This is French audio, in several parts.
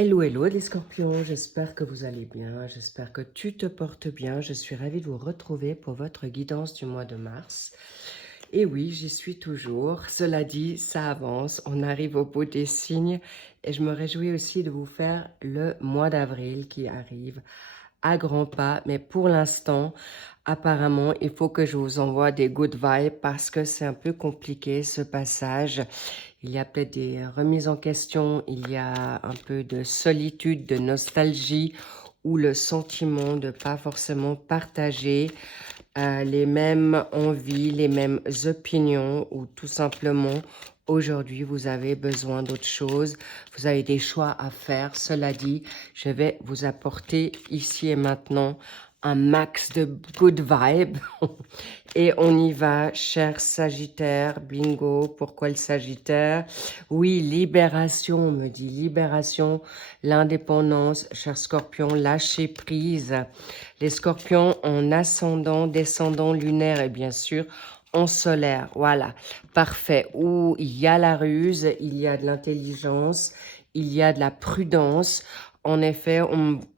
Hello, hello les scorpions, j'espère que vous allez bien, j'espère que tu te portes bien. Je suis ravie de vous retrouver pour votre guidance du mois de mars. Et oui, j'y suis toujours. Cela dit, ça avance, on arrive au bout des signes et je me réjouis aussi de vous faire le mois d'avril qui arrive à grands pas. Mais pour l'instant, apparemment, il faut que je vous envoie des good vibes parce que c'est un peu compliqué ce passage. Il y a peut-être des remises en question, il y a un peu de solitude, de nostalgie ou le sentiment de ne pas forcément partager les mêmes envies, les mêmes opinions ou tout simplement aujourd'hui vous avez besoin d'autre chose, vous avez des choix à faire. Cela dit, je vais vous apporter ici et maintenant un max de good vibes. Et on y va, cher Sagittaire, bingo. Pourquoi le Sagittaire? Oui, libération, on me dit libération, l'indépendance, cher Scorpion, lâcher prise. Les Scorpions en ascendant, descendant lunaire et bien sûr en solaire. Voilà, parfait. Où il y a la ruse, il y a de l'intelligence, il y a de la prudence. En effet,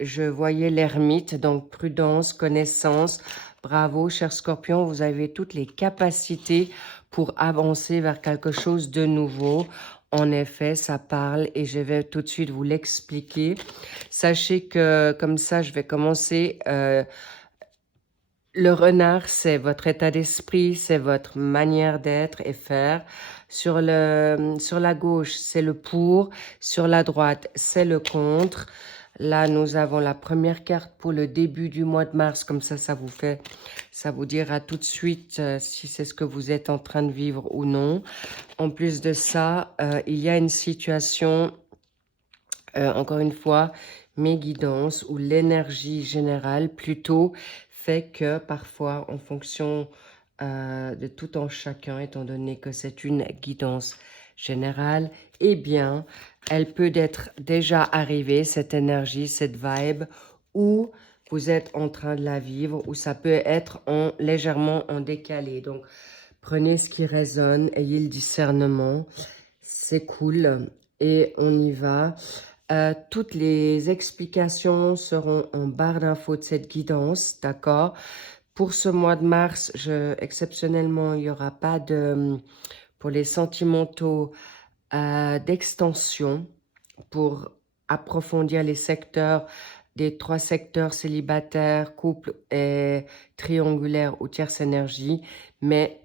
je voyais l'ermite, donc prudence, connaissance. Bravo, cher Scorpion, vous avez toutes les capacités pour avancer vers quelque chose de nouveau. En effet, ça parle et je vais tout de suite vous l'expliquer. Sachez que comme ça, je vais commencer. Le renard, c'est votre état d'esprit, c'est votre manière d'être et faire. Sur la gauche, c'est le pour. Sur la droite, c'est le contre. Là, nous avons la première carte pour le début du mois de mars. Comme ça vous dira tout de suite si c'est ce que vous êtes en train de vivre ou non. En plus de ça, il y a une situation, encore une fois, mes guidances ou l'énergie générale plutôt fait que parfois, en fonction de tout en chacun, étant donné que c'est une guidance générale, eh bien, elle peut être déjà arrivée, cette énergie, cette vibe, ou vous êtes en train de la vivre, ou ça peut être légèrement en décalé. Donc, prenez ce qui résonne, ayez le discernement, c'est cool, et on y va. Toutes les explications seront en barre d'infos de cette guidance, d'accord? Pour ce mois de mars, exceptionnellement, il n'y aura pas de, pour les sentimentaux, d'extension pour approfondir les secteurs des 3 secteurs célibataires, couple et triangulaire ou tierce énergie, mais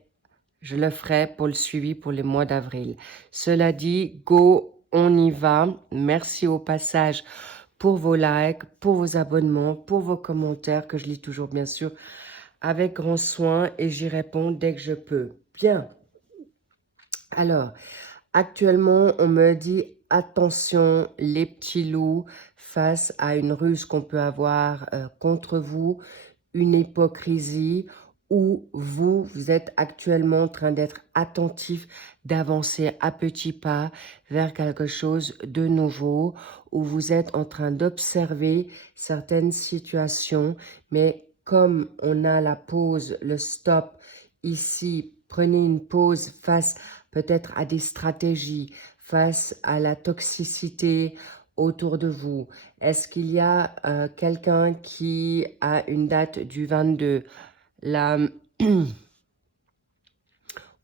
je le ferai pour le suivi pour les mois d'avril. Cela dit, go, on y va. Merci au passage pour vos likes, pour vos abonnements, pour vos commentaires que je lis toujours bien sûr avec grand soin et j'y réponds dès que je peux. Bien. Alors, actuellement, on me dit attention les petits loups face à une ruse qu'on peut avoir contre vous, une hypocrisie où vous êtes actuellement en train d'être attentif, d'avancer à petits pas vers quelque chose de nouveau, où vous êtes en train d'observer certaines situations, mais comme on a la pause, le stop ici, prenez une pause face peut-être à des stratégies, face à la toxicité autour de vous. Est-ce qu'il y a quelqu'un qui a une date du 22? Là, on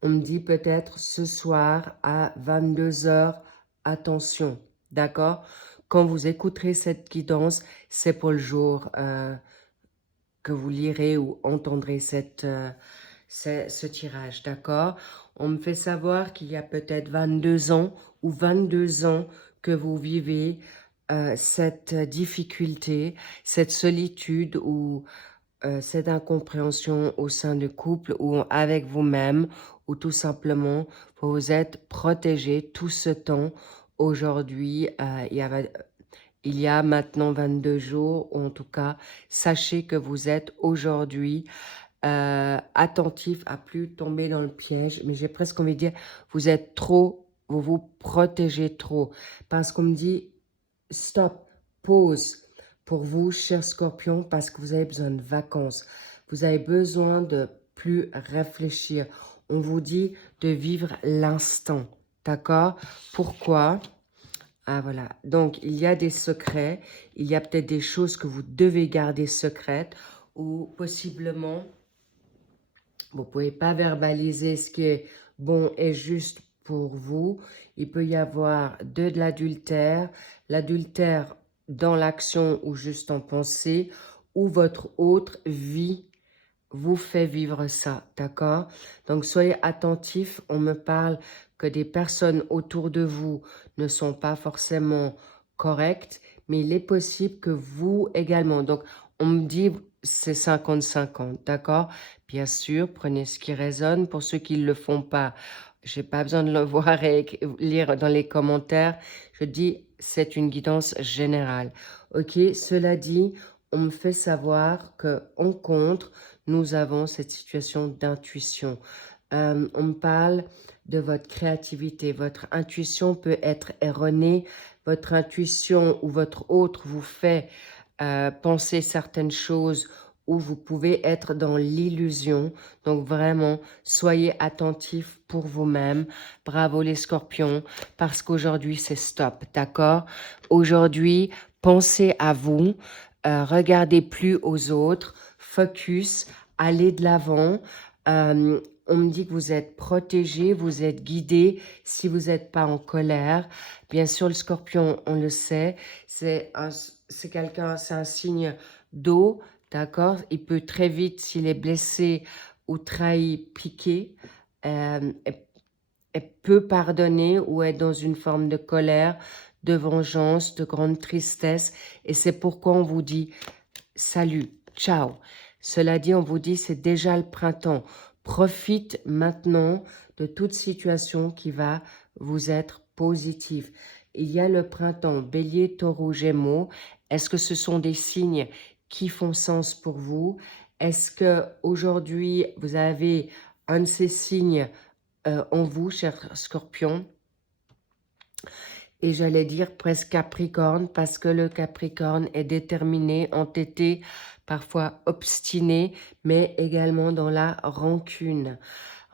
me dit peut-être ce soir à 22 heures, attention, d'accord? Quand vous écouterez cette guidance, c'est pour le jour que vous lirez ou entendrez ce tirage, d'accord? On me fait savoir qu'il y a peut-être 22 ans ou 22 ans que vous vivez cette difficulté, cette solitude ou cette incompréhension au sein du couple ou avec vous-même ou tout simplement vous vous êtes protégé tout ce temps. Aujourd'hui, il y a maintenant 22 jours, ou en tout cas, sachez que vous êtes aujourd'hui attentif à plus tomber dans le piège. Mais j'ai presque envie de dire, vous êtes trop, vous vous protégez trop. Parce qu'on me dit, stop, pause pour vous, chers scorpions, parce que vous avez besoin de vacances. Vous avez besoin de plus réfléchir. On vous dit de vivre l'instant, d'accord? Pourquoi? Ah voilà, donc il y a des secrets, il y a peut-être des choses que vous devez garder secrètes ou possiblement vous ne pouvez pas verbaliser ce qui est bon et juste pour vous. Il peut y avoir de l'adultère dans l'action ou juste en pensée, ou votre autre vie vous fait vivre ça, d'accord? Donc, soyez attentifs. On me parle que des personnes autour de vous ne sont pas forcément correctes, mais il est possible que vous également. Donc, on me dit c'est 50-50, d'accord? Bien sûr, prenez ce qui résonne. Pour ceux qui ne le font pas, je n'ai pas besoin de le voir et lire dans les commentaires. Je dis, c'est une guidance générale. Ok, cela dit, on me fait savoir qu'en contre, nous avons cette situation d'intuition. On me parle de votre créativité. Votre intuition peut être erronée. Votre intuition ou votre autre vous fait penser certaines choses où vous pouvez être dans l'illusion. Donc vraiment, soyez attentifs pour vous-même. Bravo les scorpions, parce qu'aujourd'hui, c'est stop, d'accord? Aujourd'hui, pensez à vous, regardez plus aux autres, focus, allez de l'avant. On me dit que vous êtes protégé, vous êtes guidé si vous n'êtes pas en colère. Bien sûr, le scorpion, on le sait, c'est quelqu'un, c'est un signe d'eau, d'accord? Il peut très vite, s'il est blessé ou trahi, piquer. Elle peut pardonner ou être dans une forme de colère, de vengeance, de grande tristesse. Et c'est pourquoi on vous dit salut, ciao. Cela dit, on vous dit c'est déjà le printemps. Profite maintenant de toute situation qui va vous être positive. Il y a le printemps, Bélier, Taureau, Gémeaux. Est-ce que ce sont des signes qui font sens pour vous? Est-ce que aujourd'hui vous avez un de ces signes en vous, cher Scorpion? Et j'allais dire presque Capricorne, parce que le Capricorne est déterminé, entêté, parfois obstiné, mais également dans la rancune.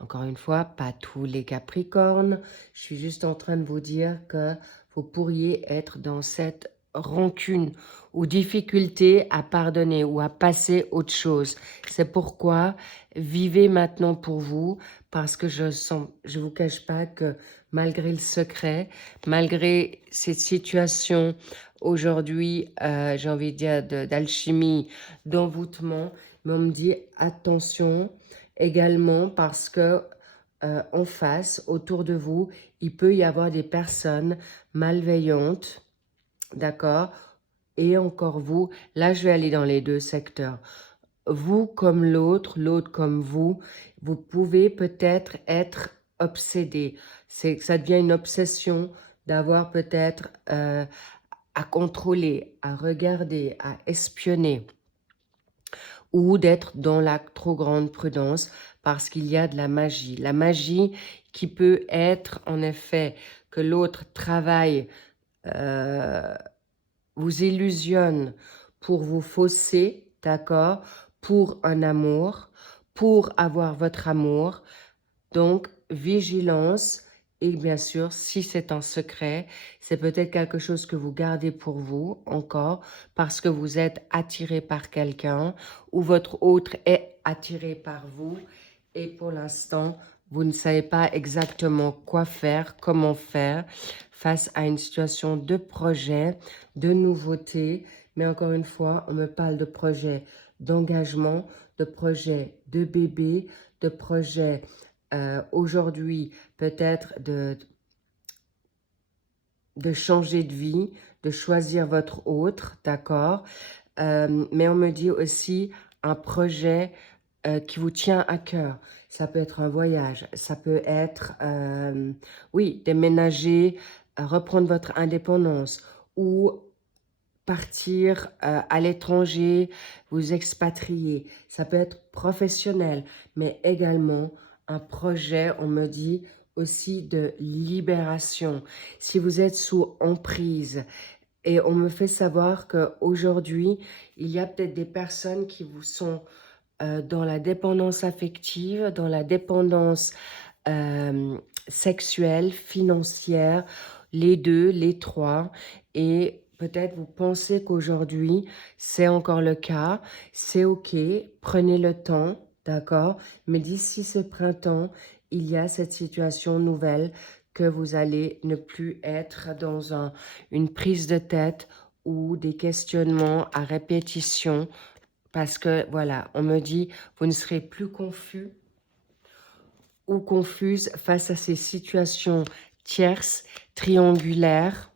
Encore une fois, pas tous les Capricornes. Je suis juste en train de vous dire que vous pourriez être dans cette rancune ou difficulté à pardonner ou à passer autre chose. C'est pourquoi vivez maintenant pour vous, parce que je vous cache pas que malgré le secret, malgré cette situation aujourd'hui, j'ai envie de dire d'alchimie, d'envoûtement, mais on me dit attention également parce que en face, autour de vous, il peut y avoir des personnes malveillantes, d'accord? Et encore vous, là je vais aller dans les deux secteurs. Vous comme l'autre, l'autre comme vous pouvez peut-être être obsédé. Ça devient une obsession d'avoir peut-être à contrôler, à regarder, à espionner ou d'être dans la trop grande prudence parce qu'il y a de la magie. La magie qui peut être en effet que l'autre travaille, vous illusionne pour vous fausser, d'accord, pour un amour, pour avoir votre amour. Donc, vigilance. Et bien sûr, si c'est un secret, c'est peut-être quelque chose que vous gardez pour vous encore parce que vous êtes attiré par quelqu'un ou votre autre est attiré par vous. Et pour l'instant, vous ne savez pas exactement quoi faire, comment faire face à une situation de projet, de nouveauté. Mais encore une fois, on me parle de projet d'engagement, de projet de bébé, de projet aujourd'hui peut-être de changer de vie, de choisir votre autre, d'accord? Mais on me dit aussi un projet qui vous tient à cœur. Ça peut être un voyage, ça peut être, oui, déménager, reprendre votre indépendance ou partir à l'étranger, vous expatrier. Ça peut être professionnel, mais également un projet, on me dit, aussi de libération. Si vous êtes sous emprise, et on me fait savoir qu'aujourd'hui, il y a peut-être des personnes qui vous sont dans la dépendance affective, dans la dépendance sexuelle, financière. les deux, les trois, et peut-être vous pensez qu'aujourd'hui, c'est encore le cas, c'est ok, prenez le temps, d'accord? Mais d'ici ce printemps, il y a cette situation nouvelle que vous allez ne plus être dans une prise de tête ou des questionnements à répétition, parce que, voilà, on me dit, vous ne serez plus confus ou confuse face à ces situations tierces, triangulaires,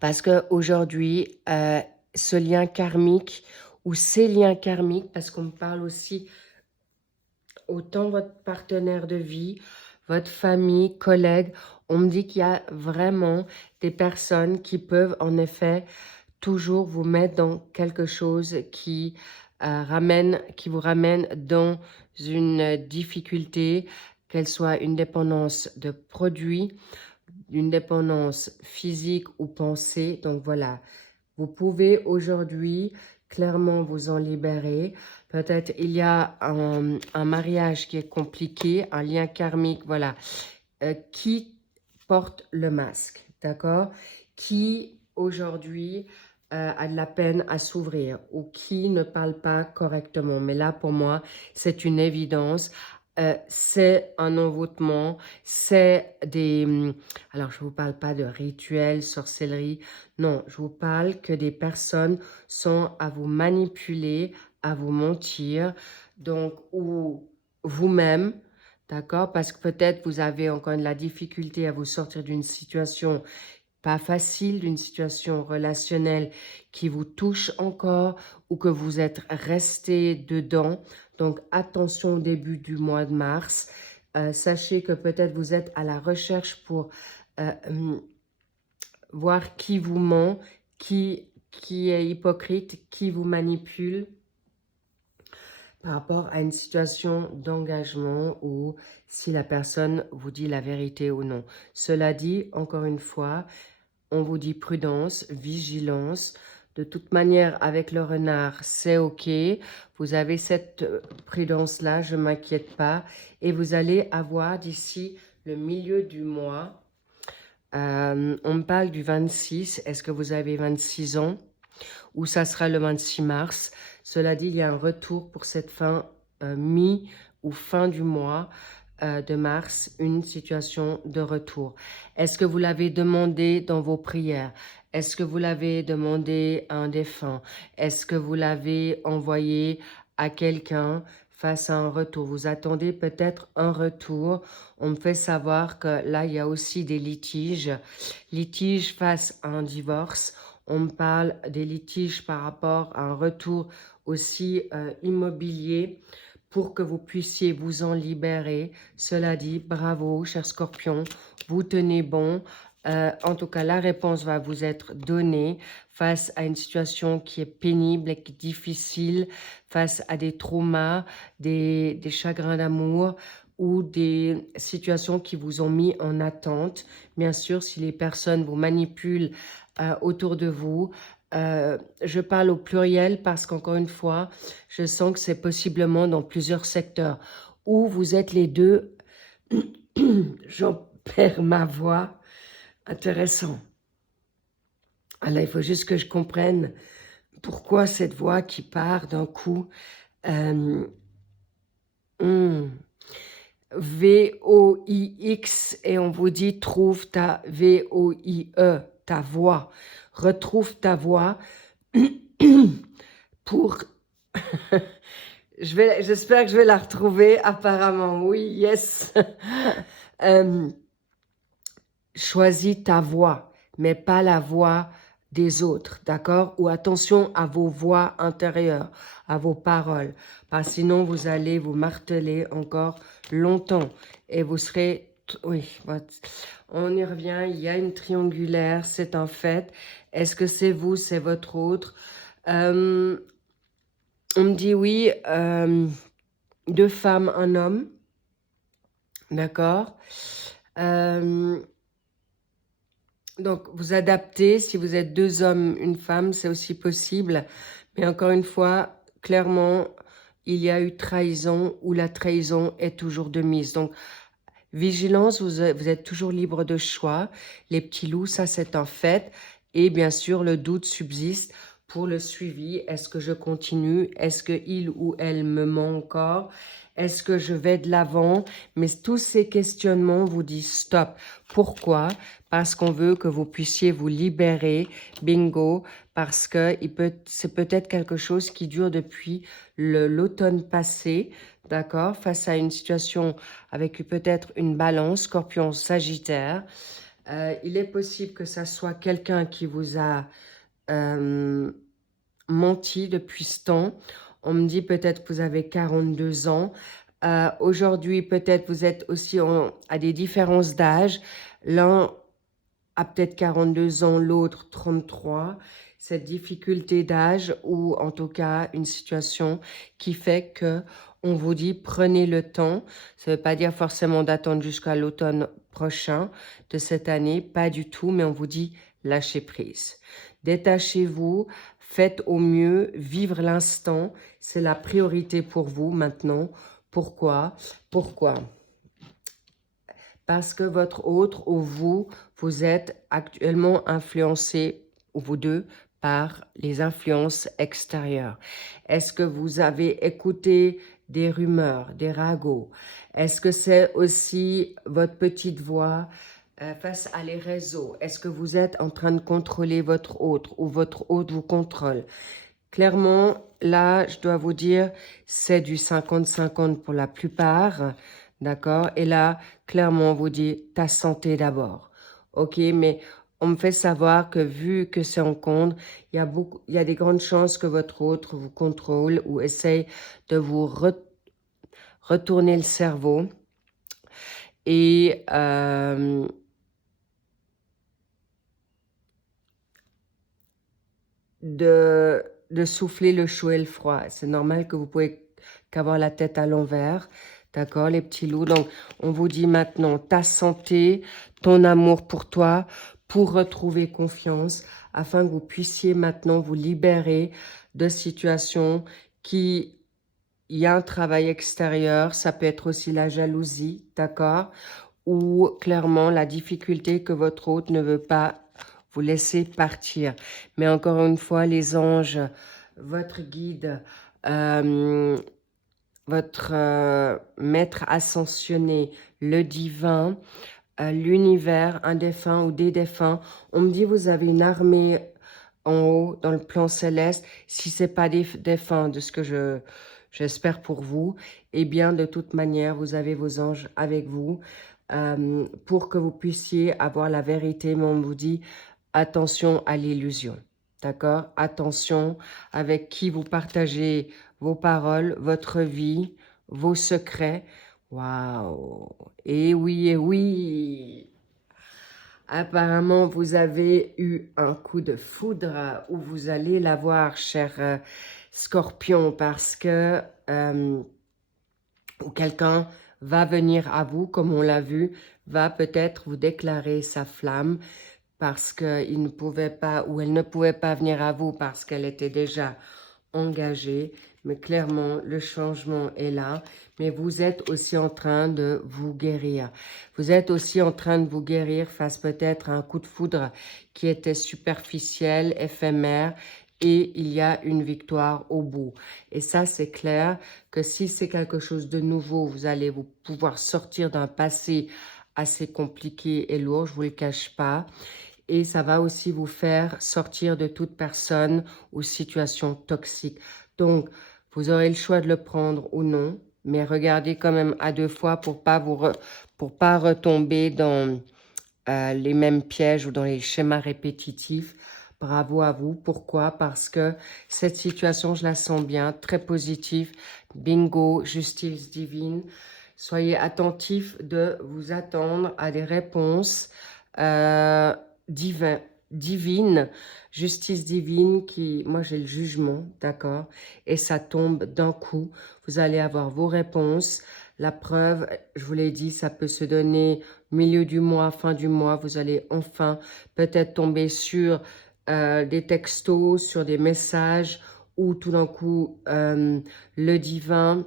parce qu'aujourd'hui, ce lien karmique ou ces liens karmiques, parce qu'on me parle aussi autant votre partenaire de vie, votre famille, collègues, on me dit qu'il y a vraiment des personnes qui peuvent en effet toujours vous mettre dans quelque chose qui qui vous ramène dans une difficulté, qu'elle soit une dépendance de produits, une dépendance physique ou pensée. Donc voilà, vous pouvez aujourd'hui clairement vous en libérer. Peut-être il y a un mariage qui est compliqué, un lien karmique, voilà. Qui porte le masque, d'accord? Qui aujourd'hui a de la peine à s'ouvrir ou qui ne parle pas correctement. Mais là, pour moi, c'est une évidence. C'est un envoûtement, c'est des... Alors, je ne vous parle pas de rituels, sorcellerie. Non, je vous parle que des personnes sont à vous manipuler, à vous mentir. Donc, ou vous-même, d'accord? Parce que peut-être vous avez encore de la difficulté à vous sortir d'une situation pas facile, d'une situation relationnelle qui vous touche encore ou que vous êtes resté dedans. Donc, attention au début du mois de mars. Sachez que peut-être vous êtes à la recherche pour voir qui vous ment, qui est hypocrite, qui vous manipule par rapport à une situation d'engagement ou si la personne vous dit la vérité ou non. Cela dit, encore une fois, on vous dit prudence, vigilance. De toute manière, avec le renard, c'est ok. Vous avez cette prudence-là, je ne m'inquiète pas. Et vous allez avoir d'ici le milieu du mois, on me parle du 26. Est-ce que vous avez 26 ans? Ou ça sera le 26 mars. Cela dit, il y a un retour pour cette fin mi- ou fin du mois de mars, une situation de retour. Est-ce que vous l'avez demandé dans vos prières? Est-ce que vous l'avez demandé à un défunt? Est-ce que vous l'avez envoyé à quelqu'un face à un retour? Vous attendez peut-être un retour. On me fait savoir que là, il y a aussi des litiges. Litiges face à un divorce. On me parle des litiges par rapport à un retour aussi immobilier pour que vous puissiez vous en libérer. Cela dit, bravo, cher Scorpion, vous tenez bon. En tout cas, la réponse va vous être donnée face à une situation qui est pénible et qui est difficile, face à des traumas, des chagrins d'amour ou des situations qui vous ont mis en attente. Bien sûr, si les personnes vous manipulent autour de vous, je parle au pluriel parce qu'encore une fois, je sens que c'est possiblement dans plusieurs secteurs où vous êtes les deux. J'en perds ma voix. Intéressant. Alors, il faut juste que je comprenne pourquoi cette voix qui part d'un coup. V-O-I-X et on vous dit trouve ta V-O-I-E, ta voix. Retrouve ta voix pour... J'espère que je vais la retrouver, apparemment. Oui, yes. Choisis ta voix, mais pas la voix des autres, d'accord? Ou attention à vos voix intérieures, à vos paroles, parce que sinon vous allez vous marteler encore longtemps et vous serez... Oui, on y revient, il y a une triangulaire, c'est un fait. Est-ce que c'est vous, c'est votre autre? On me dit oui, 2 femmes, un homme, d'accord? Donc, vous adaptez, si vous êtes 2 hommes, une femme, c'est aussi possible. Mais encore une fois, clairement, il y a eu trahison ou la trahison est toujours de mise. Donc, Vigilance, vous êtes toujours libre de choix. Les petits loups, ça c'est un fait. Et bien sûr, le doute subsiste pour le suivi. Est-ce que je continue? Est-ce que il ou elle me ment encore? Est-ce que je vais de l'avant? Mais tous ces questionnements vous disent stop. Pourquoi? Parce qu'on veut que vous puissiez vous libérer. Bingo. Parce que c'est peut-être quelque chose qui dure depuis l'automne passé. D'accord? Face à une situation avec peut-être une balance, Scorpion, Sagittaire. Il est possible que ça soit quelqu'un qui vous a menti depuis ce temps. On me dit peut-être que vous avez 42 ans. Aujourd'hui, peut-être vous êtes aussi à des différences d'âge. L'un a peut-être 42 ans, l'autre 33. Cette difficulté d'âge ou en tout cas une situation qui fait que on vous dit prenez le temps. Ça ne veut pas dire forcément d'attendre jusqu'à l'automne prochain de cette année, pas du tout, mais on vous dit lâchez prise. Détachez-vous, faites au mieux, vivre l'instant, c'est la priorité pour vous maintenant. Pourquoi? Pourquoi? Parce que votre autre ou vous êtes actuellement influencé, ou vous deux, par les influences extérieures. Est-ce que vous avez écouté des rumeurs, des ragots? Est-ce que c'est aussi votre petite voix face à les réseaux? Est-ce que vous êtes en train de contrôler votre autre ou votre autre vous contrôle? Clairement, là, je dois vous dire, c'est du 50-50 pour la plupart, d'accord? Et là, clairement, on vous dit, ta santé d'abord, ok? Mais on me fait savoir que vu que c'est en compte, il y a des grandes chances que votre autre vous contrôle ou essaye de vous retourner le cerveau. Et de souffler le chaud et le froid. C'est normal que vous pouvez qu'avoir la tête à l'envers. D'accord, les petits loups. Donc, on vous dit maintenant ta santé, ton amour pour toi, pour retrouver confiance, afin que vous puissiez maintenant vous libérer de situations qui... Il y a un travail extérieur, ça peut être aussi la jalousie, d'accord? Ou clairement la difficulté que votre hôte ne veut pas vous laisser partir. Mais encore une fois, les anges, votre guide, votre maître ascensionné, le divin, l'univers, un défunt ou des défunts, on me dit vous avez une armée en haut dans le plan céleste. Si ce n'est pas des défunts, de ce que j'espère pour vous, eh bien de toute manière, vous avez vos anges avec vous pour que vous puissiez avoir la vérité. Mais on vous dit attention à l'illusion. D'accord? Attention avec qui vous partagez vos paroles, votre vie, vos secrets. Waouh! Et oui, et oui! Apparemment, vous avez eu un coup de foudre où vous allez l'avoir, cher Scorpion, parce que ou quelqu'un va venir à vous, comme on l'a vu, va peut-être vous déclarer sa flamme parce qu'il ne pouvait pas ou elle ne pouvait pas venir à vous parce qu'elle était déjà engagée. Mais clairement, le changement est là. Mais vous êtes aussi en train de vous guérir. Vous êtes aussi en train de vous guérir face peut-être à un coup de foudre qui était superficiel, éphémère, et il y a une victoire au bout. Et ça, c'est clair que si c'est quelque chose de nouveau, vous allez vous pouvoir sortir d'un passé assez compliqué et lourd, je ne vous le cache pas. Et ça va aussi vous faire sortir de toute personne ou situation toxique. Donc, vous aurez le choix de le prendre ou non, mais regardez quand même à deux fois pour pas pas retomber dans les mêmes pièges ou dans les schémas répétitifs. Bravo à vous. Pourquoi? Parce que cette situation, je la sens bien, très positive. Bingo, justice divine. Soyez attentifs de vous attendre à des réponses divines, justice divine qui, moi j'ai le jugement, d'accord? Et ça tombe d'un coup. Vous allez avoir vos réponses. La preuve, je vous l'ai dit, ça peut se donner milieu du mois, fin du mois. Vous allez enfin peut-être tomber sur des textos, sur des messages ou tout d'un coup le divin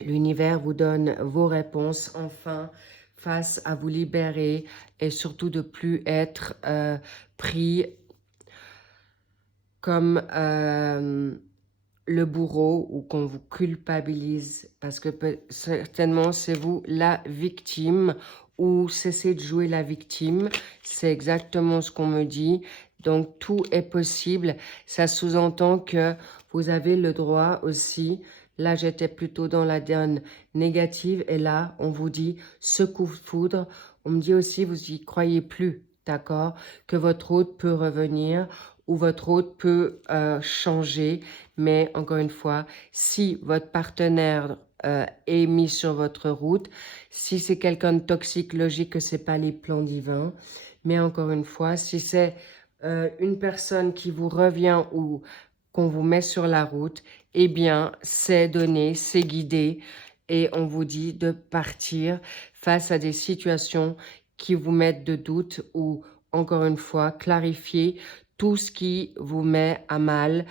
L'univers vous donne vos réponses enfin face à vous libérer et surtout de plus être pris comme le bourreau ou qu'on vous culpabilise parce que certainement c'est vous la victime ou cessez de jouer la victime. C'est exactement ce qu'on me dit. Donc tout est possible. Ça sous-entend que vous avez le droit aussi. Là, j'étais plutôt dans la donne négative et là, on vous dit ce coup de foudre. On me dit aussi, vous y croyez plus, d'accord? Que votre hôte peut revenir ou votre hôte peut changer. Mais encore une fois, si votre partenaire est mis sur votre route, si c'est quelqu'un de toxique, logique que ce n'est pas les plans divins. Mais encore une fois, si c'est une personne qui vous revient ou qu'on vous met sur la route, eh bien, c'est donné, c'est guidé et on vous dit de partir face à des situations qui vous mettent de doute ou, encore une fois, clarifier tout ce qui vous met à mal,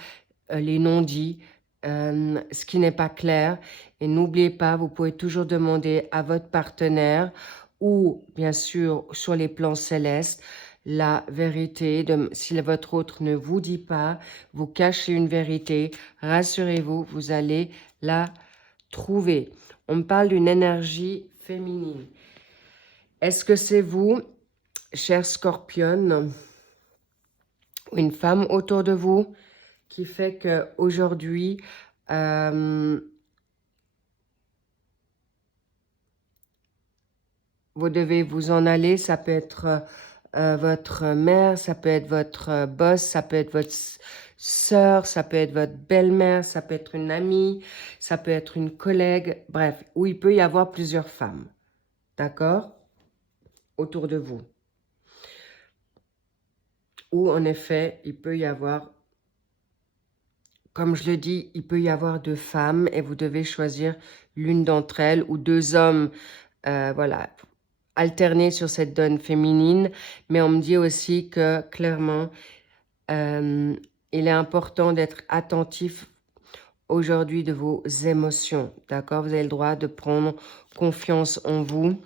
les non-dits, ce qui n'est pas clair. Et n'oubliez pas, vous pouvez toujours demander à votre partenaire ou, bien sûr, sur les plans célestes, la vérité. Si votre autre ne vous dit pas, vous cachez une vérité, rassurez-vous, vous allez la trouver. On me parle d'une énergie féminine. Est-ce que c'est vous, cher Scorpion, ou une femme autour de vous qui fait qu'aujourd'hui, vous devez vous en aller? Ça peut être votre mère, ça peut être votre boss, ça peut être votre sœur, ça peut être votre belle-mère, ça peut être une amie, ça peut être une collègue, bref, où il peut y avoir plusieurs femmes, d'accord? Autour de vous. Ou en effet, il peut y avoir, comme je le dis, il peut y avoir deux femmes et vous devez choisir l'une d'entre elles ou deux hommes, voilà, alterner sur cette donne féminine. Mais on me dit aussi que clairement, il est important d'être attentif aujourd'hui de vos émotions, d'accord? Vous avez le droit de prendre confiance en vous.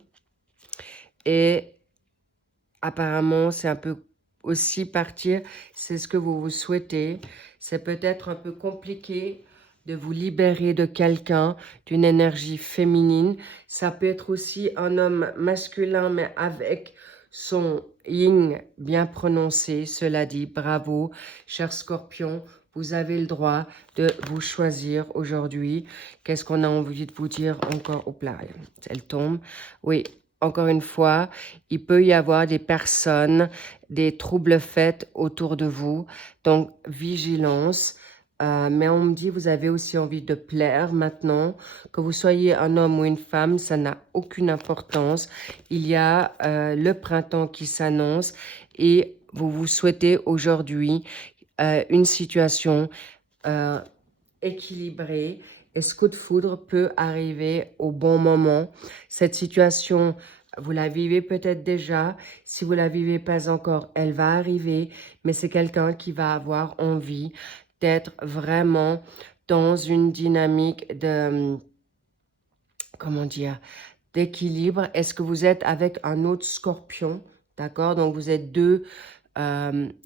Et apparemment, c'est un peu aussi partir, c'est ce que vous vous souhaitez. C'est peut-être un peu compliqué de vous libérer de quelqu'un, d'une énergie féminine. Ça peut être aussi un homme masculin, mais avec son yin bien prononcé. Cela dit, bravo, cher Scorpion. Vous avez le droit de vous choisir aujourd'hui. Qu'est-ce qu'on a envie de vous dire encore? Hop là, elle tombe. Oui, encore une fois, il peut y avoir des personnes, des troubles faits autour de vous. Donc, vigilance. Mais on me dit, vous avez aussi envie de plaire maintenant. Que vous soyez un homme ou une femme, ça n'a aucune importance. Il y a le printemps qui s'annonce et vous vous souhaitez aujourd'hui une situation équilibrée. Et ce coup de foudre peut arriver au bon moment. Cette situation, vous la vivez peut-être déjà. Si vous la vivez pas encore, elle va arriver. Mais c'est quelqu'un qui va avoir envie d'être vraiment dans une dynamique de, comment dire, d'équilibre. Est-ce que vous êtes avec un autre scorpion? D'accord? Donc, vous êtes deux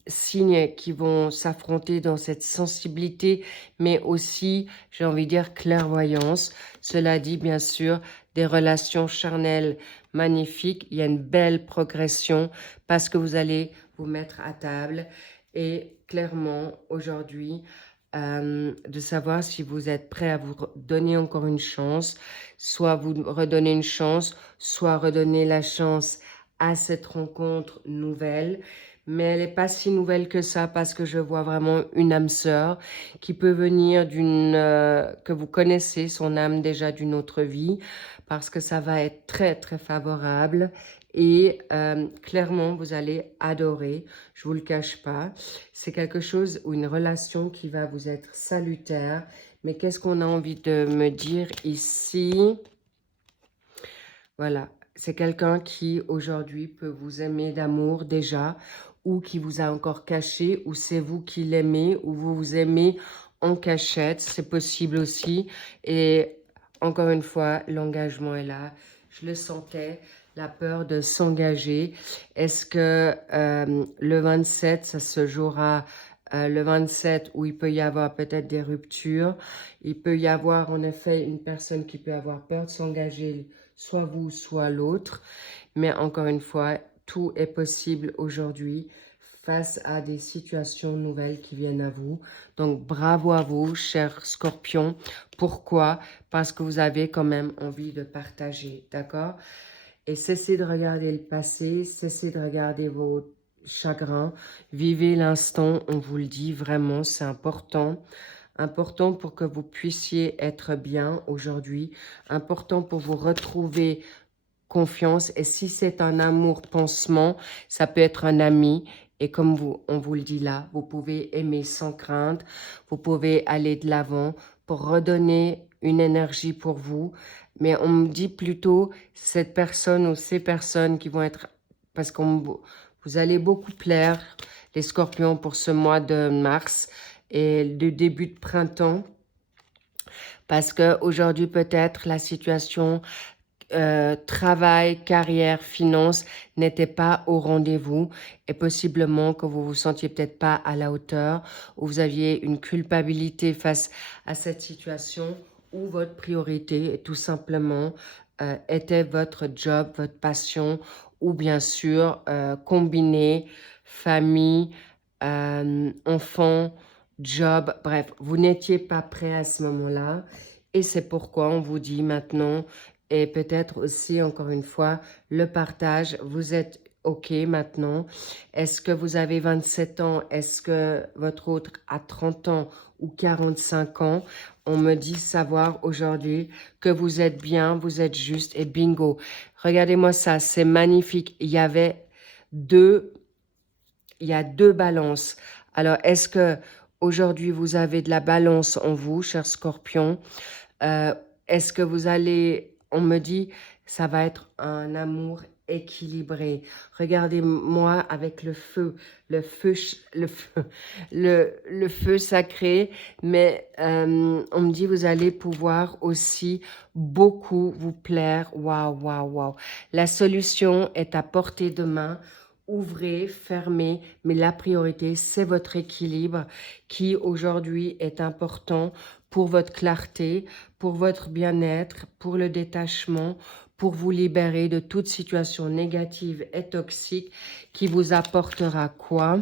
signes qui vont s'affronter dans cette sensibilité, mais aussi, j'ai envie de dire, clairvoyance. Cela dit, bien sûr, des relations charnelles magnifiques. Il y a une belle progression parce que vous allez vous mettre à table. Et clairement, aujourd'hui, de savoir si vous êtes prêt à vous donner encore une chance, soit vous redonner une chance, soit redonner la chance à cette rencontre nouvelle. Mais elle n'est pas si nouvelle que ça parce que je vois vraiment une âme sœur qui peut venir d'une que vous connaissez, son âme déjà d'une autre vie, parce que ça va être très très favorable et clairement vous allez adorer, je vous le cache pas. C'est quelque chose ou une relation qui va vous être salutaire. Mais qu'est-ce qu'on a envie de me dire ici? Voilà, c'est quelqu'un qui aujourd'hui peut vous aimer d'amour déjà, ou qui vous a encore caché, ou c'est vous qui l'aimez, ou vous vous aimez en cachette, c'est possible aussi. Et encore une fois, l'engagement est là. Je le sentais, la peur de s'engager. Est-ce que le 27, ça se jouera le 27 où il peut y avoir peut-être des ruptures? Il peut y avoir en effet une personne qui peut avoir peur de s'engager, soit vous, soit l'autre. Mais encore une fois, tout est possible aujourd'hui face à des situations nouvelles qui viennent à vous. Donc, bravo à vous, chers scorpions. Pourquoi? Parce que vous avez quand même envie de partager, d'accord? Et cessez de regarder le passé, cessez de regarder vos chagrins. Vivez l'instant, on vous le dit vraiment, c'est important. Important pour que vous puissiez être bien aujourd'hui. Important pour vous retrouver confiance. Et si c'est un amour pansement, ça peut être un ami. Et comme on vous le dit là, vous pouvez aimer sans crainte. Vous pouvez aller de l'avant pour redonner une énergie pour vous. Mais on me dit plutôt cette personne ou ces personnes qui vont être... Parce que vous allez beaucoup plaire, les scorpions, pour ce mois de mars et le début de printemps. Parce qu'aujourd'hui, peut-être, la situation travail, carrière, finances n'étaient pas au rendez-vous et possiblement que vous vous sentiez peut-être pas à la hauteur ou vous aviez une culpabilité face à cette situation ou votre priorité tout simplement était votre job, votre passion ou bien sûr combiner famille, enfant, job, bref, vous n'étiez pas prêt à ce moment-là et c'est pourquoi on vous dit maintenant et peut-être aussi, encore une fois, le partage. Vous êtes OK maintenant. Est-ce que vous avez 27 ans? Est-ce que votre autre a 30 ans ou 45 ans? On me dit savoir aujourd'hui que vous êtes bien, vous êtes juste et bingo. Regardez-moi ça, c'est magnifique. Il y a deux balances. Alors, est-ce que aujourd'hui vous avez de la balance en vous, cher Scorpion? Est-ce que vous allez... On me dit, ça va être un amour équilibré. Regardez-moi avec le feu, le feu sacré. Mais on me dit, vous allez pouvoir aussi beaucoup vous plaire. Waouh, waouh, waouh. La solution est à portée de main. Ouvrez, fermez, mais la priorité, c'est votre équilibre qui aujourd'hui est important pour votre clarté, pour votre bien-être, pour le détachement, pour vous libérer de toute situation négative et toxique qui vous apportera quoi?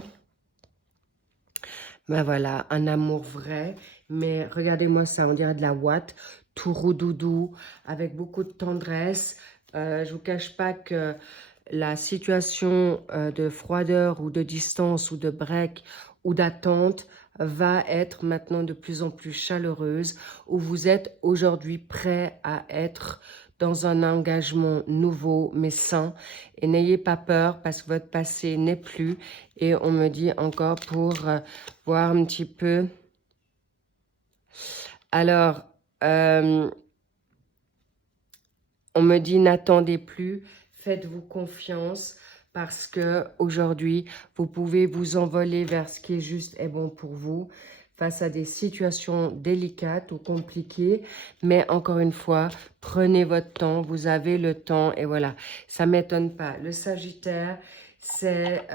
Ben voilà, un amour vrai. Mais regardez-moi ça, on dirait de la ouate, tout roudoudou, avec beaucoup de tendresse. Je vous cache pas que la situation de froideur ou de distance ou de break ou d'attente va être maintenant de plus en plus chaleureuse, où vous êtes aujourd'hui prêt à être dans un engagement nouveau mais sain. Et n'ayez pas peur parce que votre passé n'est plus. Et on me dit encore pour voir un petit peu. Alors, on me dit n'attendez plus, faites-vous confiance parce que aujourd'hui vous pouvez vous envoler vers ce qui est juste et bon pour vous face à des situations délicates ou compliquées. Mais encore une fois, prenez votre temps, vous avez le temps et voilà, ça ne m'étonne pas. Le Sagittaire, c'est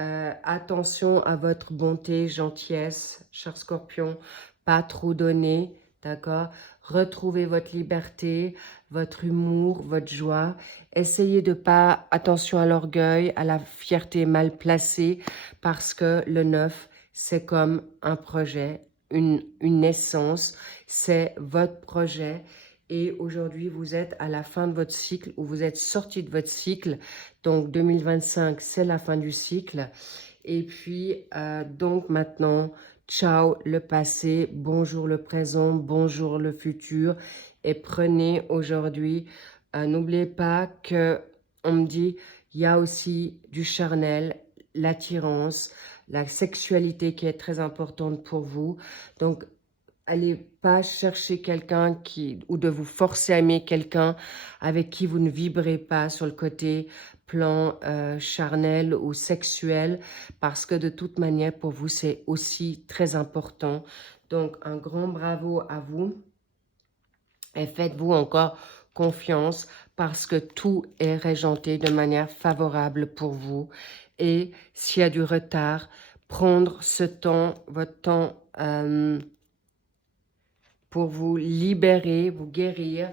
attention à votre bonté, gentillesse, cher Scorpion, pas trop donner, d'accord? Retrouvez votre liberté, votre humour, votre joie. Essayez de pas, attention à l'orgueil, à la fierté mal placée, parce que le 9, c'est comme un projet, une naissance, c'est votre projet. Et aujourd'hui, vous êtes à la fin de votre cycle, ou vous êtes sorti de votre cycle. Donc, 2025, c'est la fin du cycle. Et puis, donc maintenant, ciao le passé, bonjour le présent, bonjour le futur. Et prenez aujourd'hui, n'oubliez pas que on me dit, il y a aussi du charnel, l'attirance, la sexualité qui est très importante pour vous. Donc, allez pas chercher quelqu'un ou de vous forcer à aimer quelqu'un avec qui vous ne vibrez pas sur le côté plan charnel ou sexuel, parce que de toute manière, pour vous, c'est aussi très important. Donc, un grand bravo à vous. Et faites-vous encore confiance parce que tout est régenté de manière favorable pour vous. Et s'il y a du retard, prendre ce temps, votre temps pour vous libérer, vous guérir,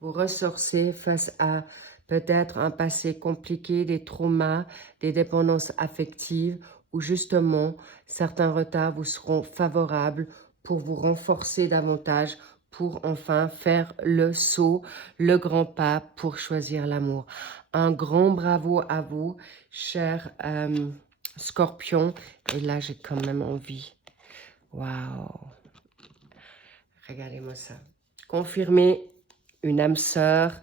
vous ressourcer face à peut-être un passé compliqué, des traumas, des dépendances affectives, où justement certains retards vous seront favorables pour vous renforcer davantage, pour enfin faire le saut, le grand pas pour choisir l'amour. Un grand bravo à vous, cher Scorpion. Et là, j'ai quand même envie. Waouh! Regardez-moi ça. Confirmez une âme sœur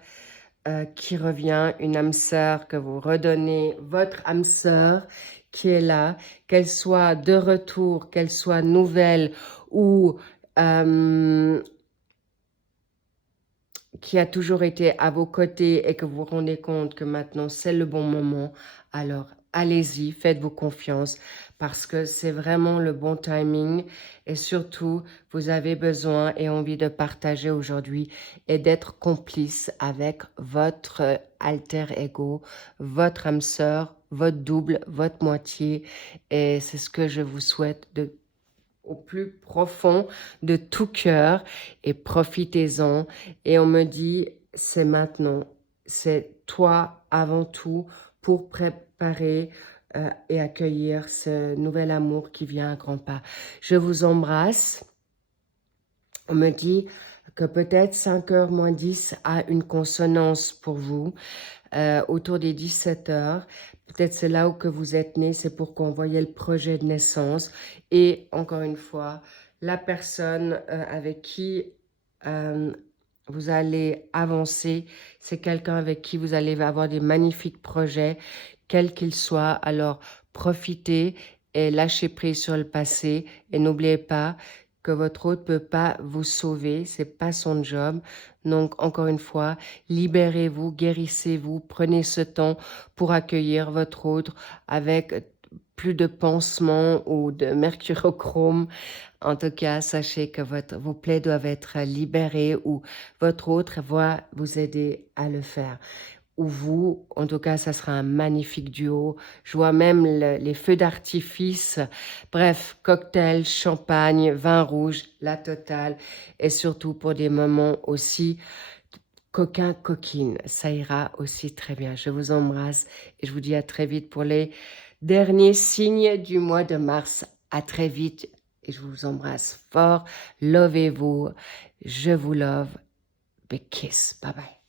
qui revient, une âme sœur que vous redonnez, votre âme sœur qui est là, qu'elle soit de retour, qu'elle soit nouvelle ou qui a toujours été à vos côtés et que vous vous rendez compte que maintenant c'est le bon moment, alors allez-y, faites-vous confiance parce que c'est vraiment le bon timing et surtout vous avez besoin et envie de partager aujourd'hui et d'être complice avec votre alter ego, votre âme sœur, votre double, votre moitié et c'est ce que je vous souhaite de au plus profond de tout cœur et profitez-en. Et on me dit, c'est maintenant, c'est toi avant tout pour préparer et accueillir ce nouvel amour qui vient à grands pas. Je vous embrasse. On me dit que peut-être 5h moins 10 a une consonance pour vous, autour des 17h. Peut-être c'est là où que vous êtes né, c'est pour qu'on voyait le projet de naissance. Et encore une fois, la personne avec qui vous allez avancer, c'est quelqu'un avec qui vous allez avoir des magnifiques projets, quels qu'ils soient. Alors, profitez et lâchez prise sur le passé. Et n'oubliez pas que votre autre ne peut pas vous sauver, c'est pas son job. Donc, encore une fois, libérez-vous, guérissez-vous, prenez ce temps pour accueillir votre autre avec plus de pansements ou de mercurochrome. En tout cas, sachez que vos plaies doivent être libérées ou votre autre va vous aider à le faire. Ou vous, en tout cas, ça sera un magnifique duo. Je vois même les feux d'artifice. Bref, cocktail, champagne, vin rouge, la totale. Et surtout pour des moments aussi coquins, coquines. Ça ira aussi très bien. Je vous embrasse et je vous dis à très vite pour les derniers signes du mois de mars. À très vite et je vous embrasse fort. Lovez-vous. Je vous love. Big kiss. Bye bye.